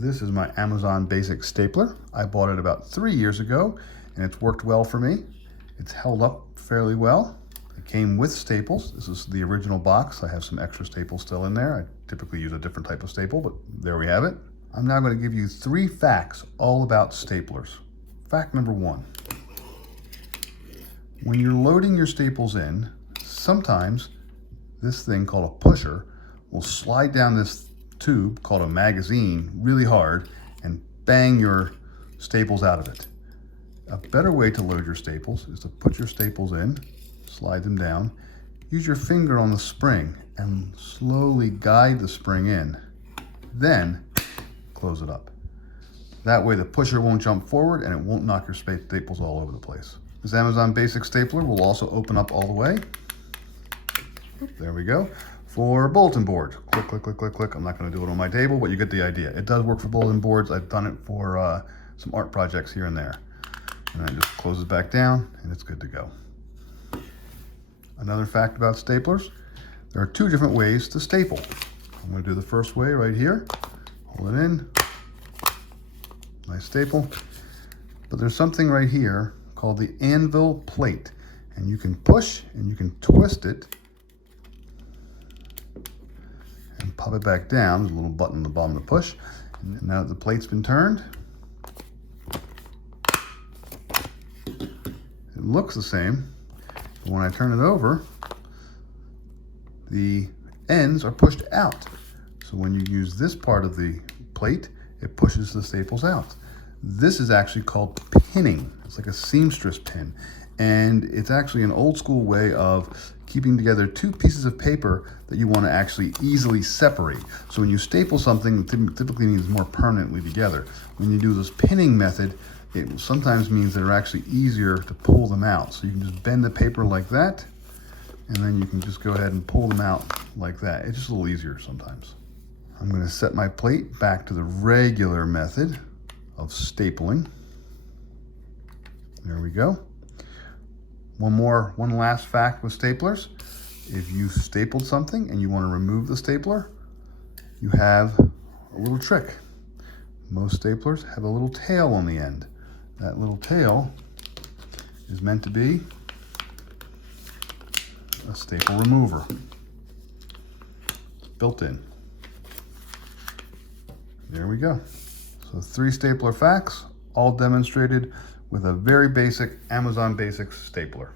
This is my Amazon Basic stapler. I bought it about 3 years ago and it's worked well for me. It's held up fairly well. It came with staples. This is the original box. I have some extra staples still in there. I typically use a different type of staple, but there we have it. I'm now going to give you 3 facts all about staplers. Fact number 1. When you're loading your staples in, sometimes this thing called a pusher will slide down this tube called a magazine really hard and bang your staples out of it. A better way to load your staples is to put your staples in, slide them down, use your finger on the spring and slowly guide the spring in, then close it up. That way the pusher won't jump forward and it won't knock your staples all over the place. This Amazon Basic stapler will also open up all the way. There we go. For bulletin board, click, click, click, click, click. I'm not going to do it on my table, but you get the idea. It does work for bulletin boards. I've done it for some art projects here and there. And then it just closes back down and it's good to go. Another fact about staplers, there are 2 different ways to staple. I'm going to do the first way right here. Hold it in. Nice staple. But there's something right here called the anvil plate. And you can push and you can twist it and pop it back down. There's a little button on the bottom to push. And now that the plate's been turned, it looks the same, but when I turn it over, the ends are pushed out. So when you use this part of the plate, it pushes the staples out. This is actually called pinning. It's like a seamstress pin. And it's actually an old school way of keeping together 2 pieces of paper that you want to actually easily separate. So when you staple something, it typically means more permanently together. When you do this pinning method, it sometimes means that they're actually easier to pull them out. So you can just bend the paper like that, and then you can just go ahead and pull them out like that. It's just a little easier sometimes. I'm going to set my plate back to the regular method of stapling. There we go. One last fact with staplers. If you stapled something and you want to remove the stapler, you have a little trick. Most staplers have a little tail on the end. That little tail is meant to be a staple remover. It's built in. There we go. So 3 stapler facts, all demonstrated with a very basic Amazon Basics stapler.